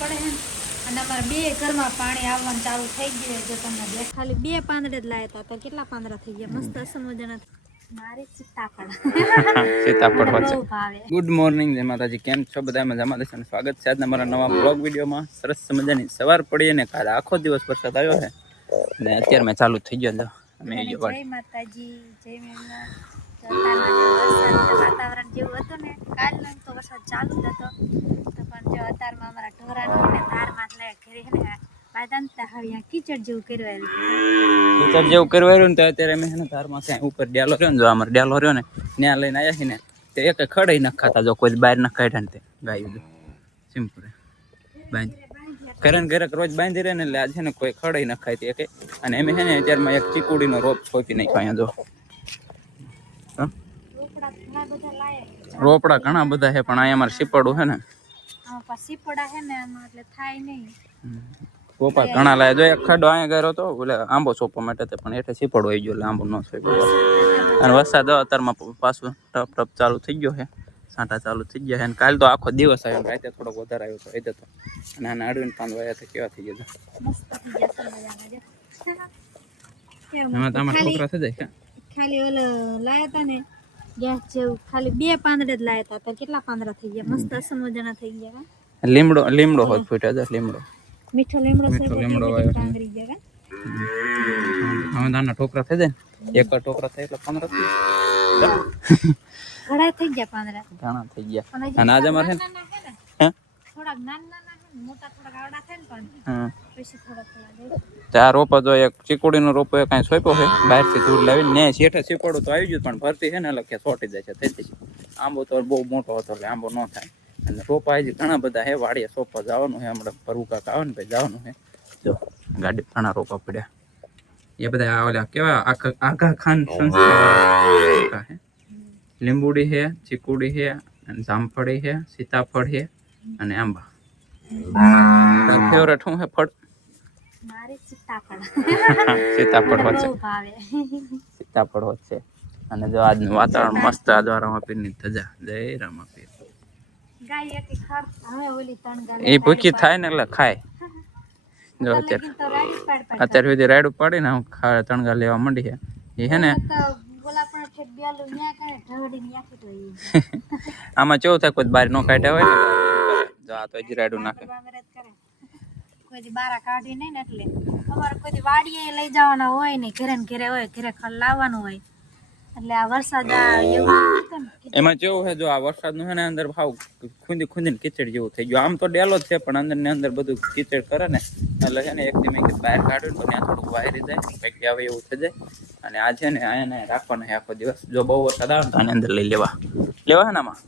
પડે છે અને અમારે બે ઘરમાં પાણી આવવાનું ચાલુ થઈ ગયું. જો તમને દેખ ખાલી 2 પાંદડે જ લાયા હતા તો કેટલા પાંદડા થઈ ગયા મસ્ત સમજણા. મારી સીતાફળ સીતાફળ બહુ ભાવે. ગુડ મોર્નિંગ જય માતાજી. કેમ છો બધા? મજામાં છે. સ્વાગત છે આજના મારા નવા બ્લોગ વિડીયોમાં. સરસ મજાની સવાર પડી અને કાલે આખો દિવસ વરસાદ આવ્યો છે અને અત્યારે મેં ચાલુ થઈ ગયો. જય માતાજી, જય મેમના. વાતાવરણ જેવું હતું ને કાલ તો વરસાદ ચાલુ જ હતો તો પણ જો અત્યારમાં અમારા ઢોરાનો ને ધારમાં લઈ ઘરે હે ને બાદામતા હવે કીચડ જેવું કર્યું ને તો અત્યારે મેં ધારમાં છે ઉપર ડેલો રહ્યો ને, જો અમારે ડેલો રહ્યો ને ત્યાં લઈને આવ્યા છે ને તે એક ખડઈ ન ખાતા. જો કોઈ બહાર ન કાઢ્યા ને તે ગાયું સિમ્પલ બાંધી ઘરે રોજ બાંધી રહે ને એટલે આજે છે ને કોઈ ખડઈ ન ખાય તે અને એમ છે ને અત્યારમાં એક ચીકુડીનો રોપ છોપી નાખ્યો અહીંયા. જો રોપડા ઘણા બધા છે પણ અહીંયા અમારે સીપડું છે ને સીપડા હે ને આમાં એટલે થાય નહીં. રોપા ઘણા લાયા. જો એક ખાડો અહીંયા ગયો હતો એટલે આંબો સોપવા માટે પણ એટલે સીપડો આવી ગયો એટલે આંબો ન સોપ્યો. અને વરસાદ અત્યારમાં પાછું ટપ ટપ ચાલુ થઈ ગયો છે, સાંટા ચાલુ થઈ ગયા છે. અને કાલ તો આખો દિવસ આવ્યો, રાતે થોડોક વધારે આવ્યો તો તો અને આને અડવીને પાંદ વાયા તો કેવા થઈ ગયા એમાં તમારા છોકરા થઈ જાય. ખાલી ઓલો લાયા હતા ને ગેસ જેવું ખાલી 2 પાંદડે જ લાયા હતા તો કેટલા પાંદડા થઈ ગયા મસ્ત સમજણા થઈ ગયા. લીમડો હોત ફૂટ્યો છે. મીઠો લીમડો આવ્યો હવે નાના ઠોકરા થઈ જાય ને એક ઠોકરા થાય એટલે 15 ઘણા થઈ ગયા પાંદડા ઘણા થઈ ગયા. અને આજે અમારે થોડાક નાના મોટા થોડાક આવડા થાય ને પણ પછી થોડાક ચાર રોપા જો એક ચીકુડીનો રોપો કાંઈ સોંપ્યો છે બહારથી ધૂળ લાવીને ને શેઠે ચીકોડું તો આવી ગયું પણ ભરતી છે ને એટલે કે સોટી જાય છે. તેથી આંબો તો બહુ મોટો હતો એટલે આંબો ન થાય. અને રોપા હજી ઘણા બધા છે, વાડીએ સોંપવા જવાનું છે. હમણાં ભરવું કાક આવે ને ભાઈ જવાનું છે. જો ગાડી ઘણા રોપા પડ્યા એ બધા ઓલા કેવા આખા ખાન સંસ્કાર છે. લીંબુડી છે, ચીકુડી છે, અને જામફળી છે, સીતાફળ છે અને આંબા. ફેવરેટ શું છે ફળ? મારી સીતાફળ સીતાફળ બહુ વચ્ચે ભાવે. સીતાફળ વચ્ચે. અને જો આજનું વાતાવરણ મસ્ત. આ રામાપીરની ધજા. જય રામાપીર. ગાય એક ખર હવે ઓલી તણ ગાલે એ ભૂખી થાય ને એટલે ખાય. જો અત્યારે સુધી રાયડું પાડીને હું તણગા લેવા માંડી છે. એ છે ને આમાં કેવું થાય કોઈ બહાર ન કાઢ્યા હોય ને જો આ તો હજી રાયડું નાખે. કોઈ બારા કાઢી નહીં ને એટલે અમારે કોઈ વાડીએ લઈ જવાના હોય ને ઘરે ને ઘરે હોય, ઘરે લાવવાનું હોય એટલે આ વરસાદ એમાં કેવું છે જો આ વરસાદ નું છે ને અંદર ભાવ ખૂંદીને કીચડ જેવું થઈ ગયું. આમ તો ડેલો જ છે પણ અંદર ને અંદર બધું કીચડ કરે ને એટલે છે ને એક દી બહાર કાઢ્યું તો ત્યાં થોડુંક વાયરી જાય કંઈક આવે એવું થઈ જાય. અને આ છે ને અહીંયા રાખવાનો છે આખો દિવસ. જો બહુ વરસાદ આવે તો આની અંદર લઈ લેવા છે ને આમાં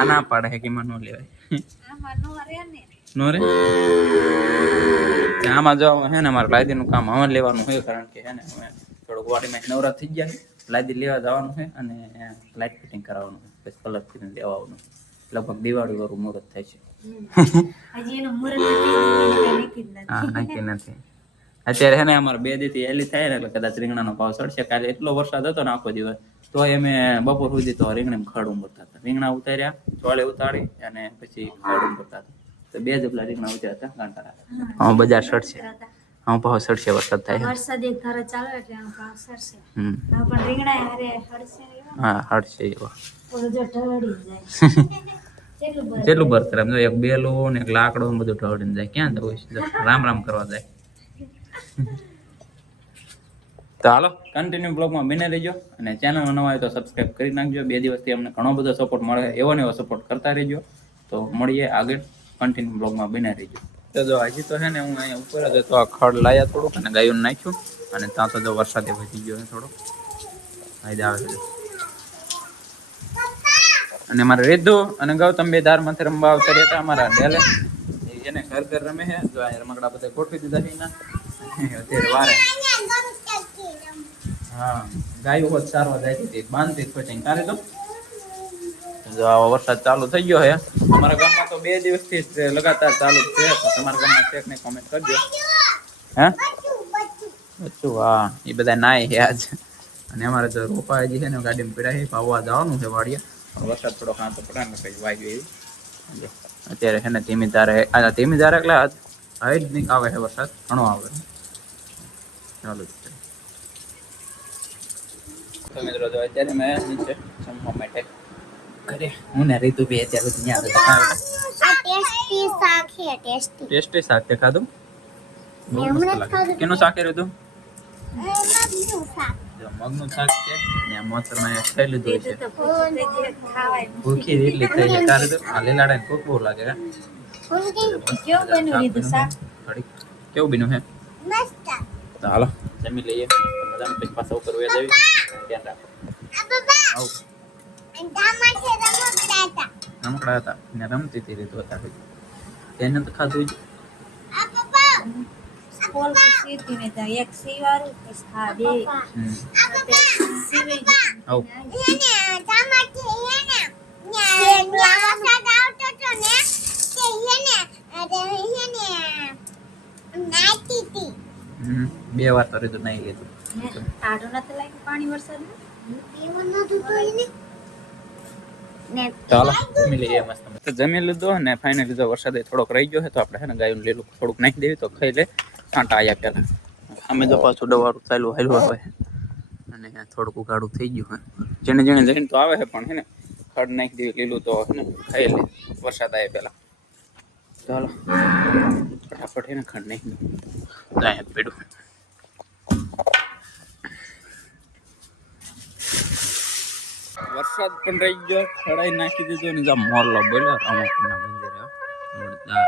આ ના પાડે છે કે એમાં ન લેવાય નો રે. આમાં જો છે ને અમારે લાદીનું કામ હવે લેવાનું હોય કારણ કે છે ને થોડુંક વાડીમાં નવરા થઈ ગયા લાદી લેવા જવાનું છે અને લાઇટ ફિટિંગ કરાવવાનું છે, પછી કલર ફિટિંગ લેવાનું. લગભગ દિવાળી વાળું મુહૂર્ત થાય છે. હા નક્કી નથી. અત્યારે છે ને અમારે 2 દીથી એલી થાય ને એટલે કદાચ રીંગણાનો ભાવ ચડશે. કાલે એટલો વરસાદ હતો ને આખો દિવસ તો અમે બપોર સુધી તો રીંગણા ખડ ઉમરતા હતા. રીંગણા ઉતાર્યા, ચોળે ઉતારી અને પછી ખડ ઉમરતા હતા. તો 2 જબલા રીંગણા ઉતાર્યા હતા ગાંઠા. હા બજાર ચડશે. હા ભાવ ચડશે વરસાદ થાય. વરસાદ એક ધારો ચાલે એટલે આમ ભાવ ચડશે. પણ રીંગણા હારે હડશે હા હડશે એવા. ઓલો જો ઢળી જાય. જેટલું બરતર એમ જો એક બેલું ને એક લાકડું બધું ઢળીને જાય. ક્યાં જવું છે? રામ રામ કરવા જાય. તો હાલો કન્ટિન્યુ બ્લોગમાં બને રહેજો અને ચેનલમાં નવા હોય તો સબસ્ક્રાઈબ કરી નાખજો. 2 દિવસથી અમને ઘણો બધો સપોર્ટ મળે એવો ને એવો સપોર્ટ કરતા રહેજો. તો મળીએ આગળ કન્ટિન્યુ બ્લોગમાં બને રહેજો. તો જો હજી તો છે ને હું અહીંયા ઉપર જ હતો. આ ખડ લાયા થોડુંક અને ગાયું નાખ્યું અને ત્યાં તો જો વરસાદે વધી ગયો થોડો ફાયદા આવે છે. અને મારે રીધુ અને ગૌતમ 2 ધારમાંથી રમવા આવતા રહેતા અમારા ડેલે. એને ઘર રમે છે. જો આ રમકડા બધા ગોઠવી દીધા છે એના અત્યારે વારે. હા ગાયું હોત સારવા જાય હતી બાંધતી પછી તારે તો જો આવો વરસાદ ચાલુ થઈ ગયો છે. અમારા ગામમાં તો 2 દિવસથી લગાતાર ચાલુ છે. તમારા ગામમાં છે ને કોમેન્ટ કરજો. હે બચ્ચું હા એ બધા નાય છે આજ. અને અમારે તો રોપા હજી છે ને ગાડીમાં પીડા છે વાવવા જવાનું છે વાડીએ. વરસાદ થોડો કાંતો પડે ને પછી વાગ્યો એવી અત્યારે છે ને ધીમી ધારે ધીમી ધારે એટલે હાઈટ નહીં આવે છે વરસાદ ઘણો આવે ચાલુ જ છે. તો મિત્રો જો અત્યારે મેં નીચે જમવા માટે ઘરે હું ને રીતુ બી અત્યારે ત્યાં ટેસ્ટી શાક છે ટેસ્ટી ટેસ્ટી શાક તે ખાધું બહુ મસ્ત લાગે. કેનું શાક કર્યું તું? મગનું શાક જો મગનું શાક છે ને આ મોતરમાં ખાઈ લીધું છે. તો ભૂખ થઈ જાય, ખાવાય ભૂખી એટલી થઈ છે તારે તો આ લીલાડા ભૂખ બહુ લાગે હે. કેવું બન્યું રીતું શાક? ઘડીક કેવું બન્યું હે? મસ્ત તો હાલો જમી લઈએ બધાને પછી પાછા ઉપર વયા જાવી. ધ્યાન રાખો. આવ રમકડા હતા ને રમતી હતી રીતુ હતા તેને તો ખાધું જ. સ્કોલ સીધી ને ત્યાં એક સીવારું પછી હા બે સીવી આવ બે વાર તો રીતુ નહીં લીધું. ટાઢો નથી લાગ્યું પાણી વરસાદ ચાલો જમી લઈએ મસ્ત મસ્ત. તો જમી લીધો ને ફાઇનલી જો વરસાદ થોડોક રહી ગયો છે તો આપણે છે ને ગાયું લીલું થોડુંક નાખી દેવી તો ખાઈ લે. કાંટા આવ્યા પેલા અમે જો પાછું દવાળું ચાલુ હાલ્યું આવે અને થોડુંક ઉગાડું થઈ ગયું હે જેને જેને જઈને તો આવે છે પણ હે ને ખડ નાખી દેવી લીલું તો હે ને ખાઈ લે વરસાદ આવે પેલા. ચાલો ફટાફટ હે ને ખડ નાખી દઉં ત્યાં પેડું વરસાદ પણ રહી ગયો ખડાઈ નાખી દીધો ને જા મોરલો બોલ્યો રામાપીરના મંદિરે જોરદાર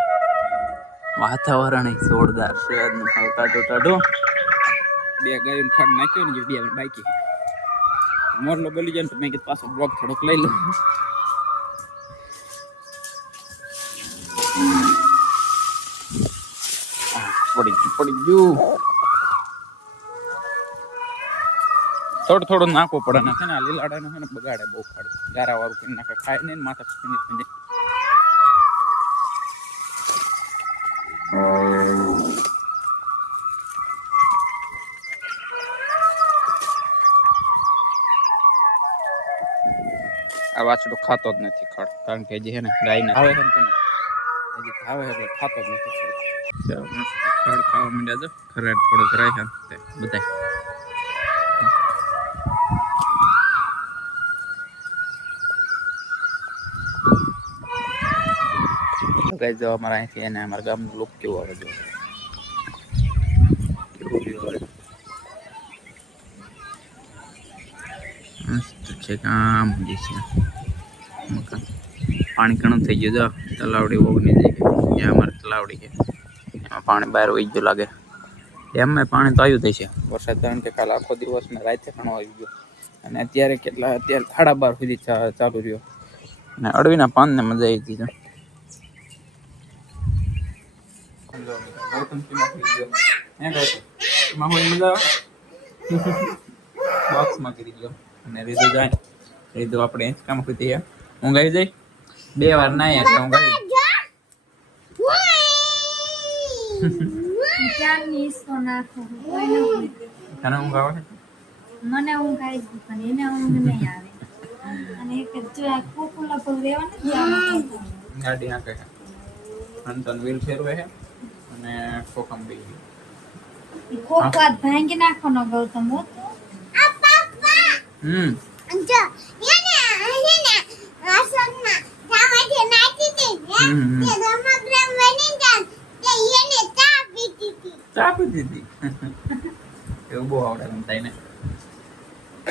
વાતાવરણ જોરદાર છે આજનું ટાઢું ટાઢું. બે ગાયું ખાડ નાખ્યો ને જે બે બાકી મોરલો બોલી જાય ને તો મેં કીધું પાછો બ્લોક થોડોક લઈ લઉં. પડી ગયું થોડું થોડું નાખવું પડે ને છે ને આ લીલાડાનું છે ને બગાડે બહુ ખાડે ગારા વાળું કરી નાખે ખાય નહીં ને માથા ખીંચી આ વાછડો ખાતો જ નથી ખડ કારણ કે હજી છે ને ગાય ને આવે છે ને હજી આવે છે એટલે ખાતો જ નથી ખડ ખાવા માંડ્યા જો ખરાડ થોડુંક રહે છે બધા. ગાય જો અમારા અહીંથી એને અમારા ગામનું લોક કેવું આવે જો કેવું વ્યૂ આવે મસ્ત છે કામ જે છે પાણી ઘણું થઈ ગયું જો તલાવડી ઓગની જાય ત્યાં અમારે તલાવડી છે એમાં પાણી બહાર વહી ગયું લાગે એમાં પાણી તો આવ્યું થઈ છે વરસાદ કારણ કે કાલે આખો દિવસ ને રાતે ઘણો આવી ગયો અને અત્યારે કેટલા અત્યારે 12:30 સુધી ચાલુ રહ્યો અને અડવીના પાનને મજા આવી હતી. બોક્સમાં કરી ગયો અને રીધું જાય રીધું આપણે કામ કરી ઊંઘ આવી જાય 2 વાર ના યાર ઊંઘ આવી તને ઊંઘ આવે મને ઊંઘ આવી ગઈ પણ એને ઊંઘ નહીં આવે અને એક જો આ કોકુલા પર રહેવાનું ગાડી આંકે છે અંતન વ્હીલ ફેરવે છે અને કોકમ બી કોકવાત ભાંગી નાખવાનો ગૌતમ હોત ચા પીધી હતી એવું બહુ આવડે એમ થાય ને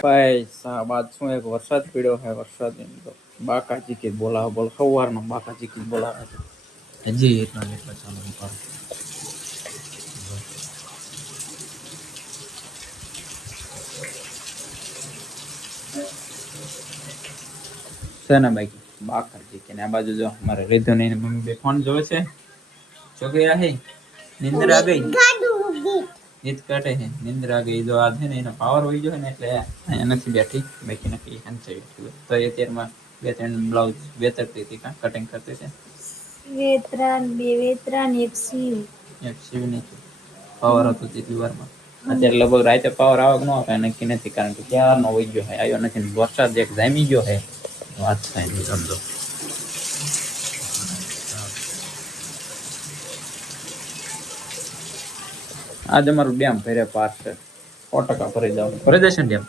ભાઈ સાહેબ શું એક વરસાદ પીડ્યો છે વરસાદ તો બાકા ચીકી બોલાવે બોલ સવારનો બાકા ચીકી બોલાવે છે હજી એટલા ચાલુ કરો છે ને બાકી બાકા ચીકી ને આ બાજુ જો મારે રીધો ને મમ્મી બે ફોન જોવે છે જો ગયા હે નિંદર આ ગઈ ગીત કાઢે છે નિંદર આ ગઈ જો આ છે ને એનો પાવર હોય ગયો ને એટલે અહીંયા નથી બેઠી બાકી નથી હંચાવી તો એ અત્યારમાં 2-3 બ્લાઉઝ વેતરતી હતી કાં કટિંગ કરતી છે વેતરાન એક સીવ નથી પાવર હતો તે વારમાં અત્યારે લગભગ રાતે પાવર આવક ન આવે નક્કી નથી કારણ કે ક્યારનો વહી ગયો છે આવ્યો નથી વરસાદ એક જામી ગયો છે વાત થાય નહીં સમજો આજે અમારું ડેમ ભરે પાસ છે 100% ભરી જાવ ભરી જશે ને ડેમ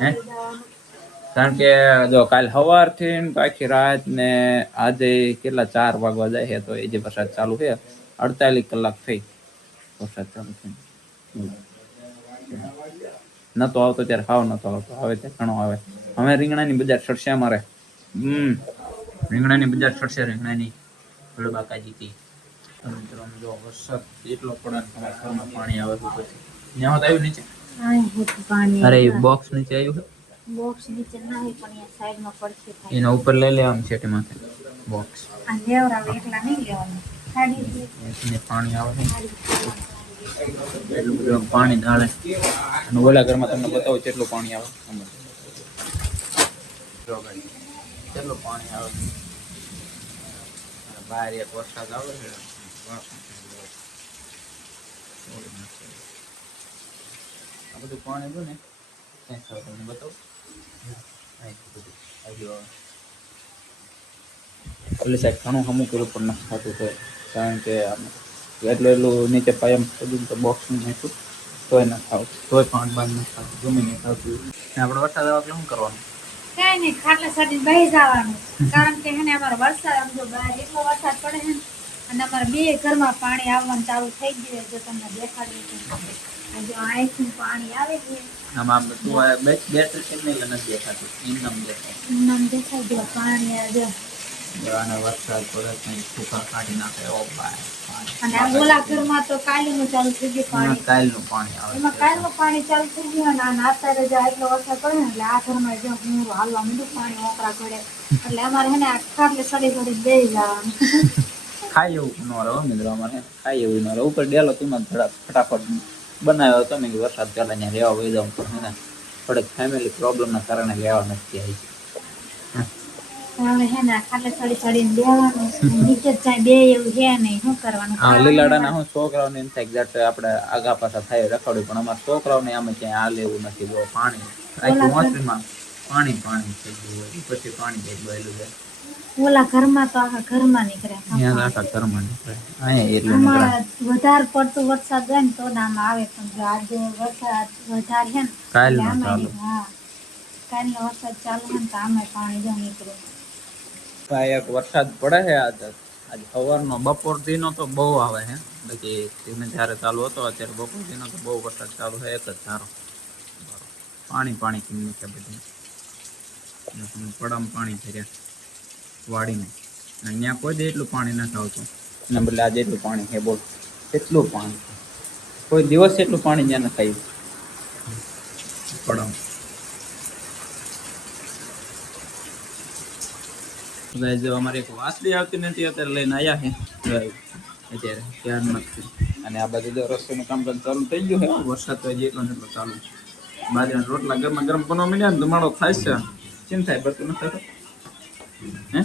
હે કારણ કે જો કાલ સવારથી આખી રાત ને આજે કેટલા 4 વાગવા જાય છે તો એ જે વરસાદ ચાલુ છે 48 કલાક થઈ વરસાદ ચાલુ થઈ નતો આવતો ત્યારે હાવ નતો આવતો હવે તે ઘણો આવે હવે રીંગણાની બજાર ચડશે અમારે રીંગણાની બજાર ચડશે રીંગણાની બાકાજી થી મિત્રો જો વરસાદ એટલો પડે તમારા ઘરમાં પાણી આવે તો પછી ત્યાં આવ્યું નીચે અરે બોક્સ નીચે આવ્યું બોક્સ નીચે નહીં પણ અહીંયા સાઈડમાં પડશે એના ઉપર લઈ લેવાનું છે તેમાંથી બોક્સ આ લેવરાવે એકલા નહીં લેવાનું ખાડી એને પાણી આવે એટલું બધું પાણી ઢાળે અને ઓલા ઘરમાં તમને બતાવું કેટલું પાણી આવે કેટલું પાણી આવે બહાર એક વરસાદ આવે છે આ બધું પાણી હતું ને તમને બતાવું ઓલી સાઈડ ઘણું હમું કર્યું પણ નથી થતું તો કારણ કે એટલું નીચે પાયમ બધું તો બોક્સ નું નાખ્યું તોય ન ખાવ તોય પાણી બાંધ ન ખાતું ગમે નહીં ખાતું આપણે વરસાદ આવે એટલે શું કરવાનું કઈ નહીં ખાટલા સાડી બેસી જવાનું કારણ કે હેને અમારો વરસાદ આમ જો બહાર એટલો વરસાદ પડે છે અને અમારા બે ઘરમાં પાણી આવવાનું ચાલુ થઈ ગયું જો તમને દેખાડ્યું જો અહીંથી પાણી આવે છે આમાં બધું બેટરી કેમ નહીં નથી દેખાતું ઇન્નમ દેખાય નામ દેખાય જો પાણી આવે અને વરસાદ પડે કંઈ સૂકા કાઢી નાખે ઓ ભાઈ અને આ ઓલા ઘરમાં તો કાલીનું ચાલુ થઈ ગયું પાણી કાલનું પાણી આવે એમાં કાલનું પાણી ચાલુ થઈ ગયું અને આ અત્યારે જો એટલો વરસાદ પડે ને એટલે આ ઘરમાં જો હું હાલવા માંડું પાણી ઓકરા ઘડે એટલે અમારે હે ને આ ખાટલે સડી સડી બેસી જવાનું ખાઈ એવું ન રહો મિત્રો અમારે ખાઈ એવું ન રહો ઉપર ડેલો તેમાં ફટાફટ બનાવ્યો હતો ને કે વરસાદ પહેલા ત્યાં રહેવા વહી જવું પણ હે ને થોડીક ફેમિલી પ્રોબ્લેમના કારણે રહેવા નથી આવી હવે હે ને ખાટલે સડી સડીને બેવાનું નીચે જ જાય બે એવું છે નહીં શું કરવાનું હા લીલાડાના હું છોકરાઓને એમ થાય કે આપણે આગા પાછા થાય રખડ્યું પણ અમારા છોકરાઓને આમે ક્યાંય હાલ એવું નથી જો પાણી આખી મોસરીમાં પાણી થઈ ગયું હોય પછી પાણી થઈ ગયેલું છે ઓલા ઘરમાં તો આખા ઘરમાં નીકળે ત્યાં આખા ઘરમાં નીકળે અહીંયા એટલું નીકળે આમાં વધારે પડતો વરસાદ હોય ને તો આમાં આવે પણ જો આજે વરસાદ વધારે છે ને કાલનો એટલે આમાં ચાલુ હા કાલનો વરસાદ ચાલુ છે ને તો આમાં પાણી જો નીકળે એક વરસાદ પડે છે આજે સવારનો બપોર દીનો તો બહુ આવે છે બાકી ધીમે જ્યારે ચાલુ હતો અત્યારે બપોર દીનો તો બહુ વરસાદ ચાલુ છે એક જ ધારો પાણી કેમ નીચે બધું પડામાં પાણી ભર્યા વાડીને અહીંયા કોઈ દે એટલું પાણી નથી આવતું એના બદલે આજે એટલું પાણી છે બોલ કેટલું પાણી કોઈ દિવસ એટલું પાણી જ્યાં નથી આવ્યું પડામાં જો અમારે એક વાસળી આવતી નથી અત્યારે લઈને આવ્યા છે અત્યારે ધ્યાન નથી અને આ બાજુ જો રસ્તોનું કામકાજ ચાલુ થઈ ગયું છે વરસાદ તો હજી એટલો ને એટલો ચાલુ બાજરાના રોટલા ગરમા ગરમ બનવા માંડ્યા ને ધુમાડો થાય છે કેમ થાય બરતું નથી થતું હે